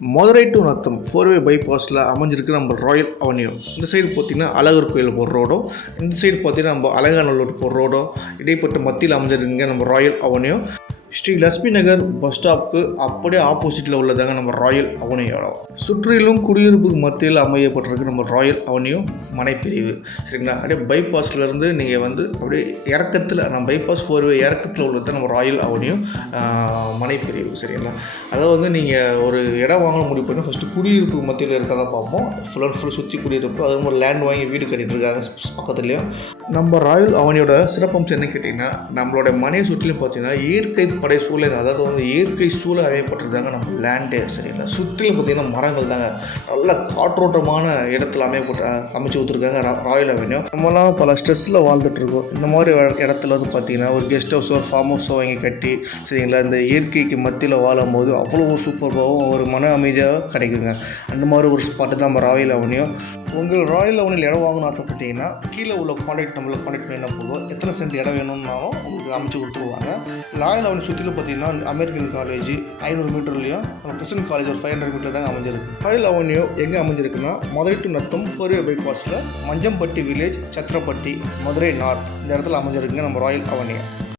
Madurai to Natham 4-வே பைபாஸில் அமைஞ்சிருக்கு நம்ம ராயல் அவென்யூ. இந்த சைடு பார்த்திங்கன்னா அழகர் கோயில் போகிற ரோடும், இந்த சைடு பார்த்திங்கன்னா நம்ம அலங்காநல்லூர் போகிற ரோடும் இடைப்பட்ட மத்தியில் அமைஞ்சிருக்குங்க நம்ம ராயல் அவென்யூ. ஸ்ரீ லட்சுமி நகர் பஸ் ஸ்டாப்புக்கு அப்படியே ஆப்போசிட்டில் உள்ளதாங்க நம்ம ராயல் அவென்யூ இடம். சுற்றிலும் குடியிருப்புக்கு மத்தியில் அமையப்பட்டிருக்கு நம்ம ராயல் அவென்யூ மனைப்பிரிவு. சரிங்களா, அப்படியே பைபாஸ்லேருந்து நீங்கள் அப்படியே இறக்கத்தில் நம்ம பைபாஸ் 4-வே இறக்கத்தில் உள்ளது நம்ம ராயல் அவென்யூ மனைப்பிரிவு. சரிங்களா, அதாவது நீங்கள் ஒரு இடம் வாங்க முடிவு பண்ணி ஃபஸ்ட்டு குடியிருப்புக்கு மத்தியில் இருக்கதான் பார்ப்போம். ஃபுல் அண்ட் ஃபுல் சுற்றி குடியிருப்பு, அது மாதிரி லேண்ட் வாங்கி வீடு கட்டிகிட்டு இருக்காங்க பக்கத்துலேயும். நம்ம ராயல் அவென்யூட சிறப்பம்சம் என்ன கேட்டிங்கன்னா, நம்மளோட மனையை சுற்றிலும் பார்த்தீங்கன்னா இயற்கை படை சூழல், அதாவது இயற்கை சூழல் அமையப்பட்டிருந்தாங்க நம்ம லேண்டே. சரிங்களா, சுற்றிலும் பார்த்திங்கன்னா மரங்கள் தாங்க, நல்ல காற்றோட்டமான இடத்துல அமைச்சு கொடுத்துருக்காங்க ராயல் அவென்யூ. நம்மலாம் பல ஸ்ட்ரெஸ்ஸில் வாழ்ந்துட்டுருக்கோம். இந்த மாதிரி இடத்துல பார்த்திங்கன்னா ஒரு கெஸ்ட் ஹவுஸோ ஒரு ஃபார்ம் ஹவுஸோ வாங்கி கட்டி, சரிங்களா, இந்த இயற்கைக்கு மத்தியில் வாழும் போது அவ்வளோ சூப்பராகவும் ஒரு மன அமைதியாக கிடைக்குங்க. அந்த மாதிரி ஒரு ஸ்பாட்டு தான் நம்ம ராயல் அவென்யூ. உங்கள் ராயல் அவென்யூவில் இடம் வாங்கணும்னு ஆசைப்பட்டீங்கன்னா கீழே உள்ள நம்மளுக்கு கான்டாக்ட் பண்ணி போதும். எத்தனை சென்ட் இடம் வேணும்னாலும் உங்களுக்கு அமைச்சு கொடுத்துருவாங்க. ராயல் அவென்யூ சுற்றிலும் பார்த்தீங்கன்னா அமெரிக்கன் காலேஜ் 500 மீட்டர்லையும் நம்ம கிறிஸ்டன் காலேஜ் ஒரு 500 மீட்டர் தாங்க அமைஞ்சிருக்கு. ராயல் அவென்யூ எங்கே அமைஞ்சிருக்குன்னா மதுரை டு நத்தம் 4-வே பைபாஸில் மஞ்சம்பட்டி வில்லேஜ், சத்திரப்பட்டி, மதுரை நார்த் இந்த இடத்துல அமைஞ்சிருக்குங்க நம்ம ராயல் அவென்யூ.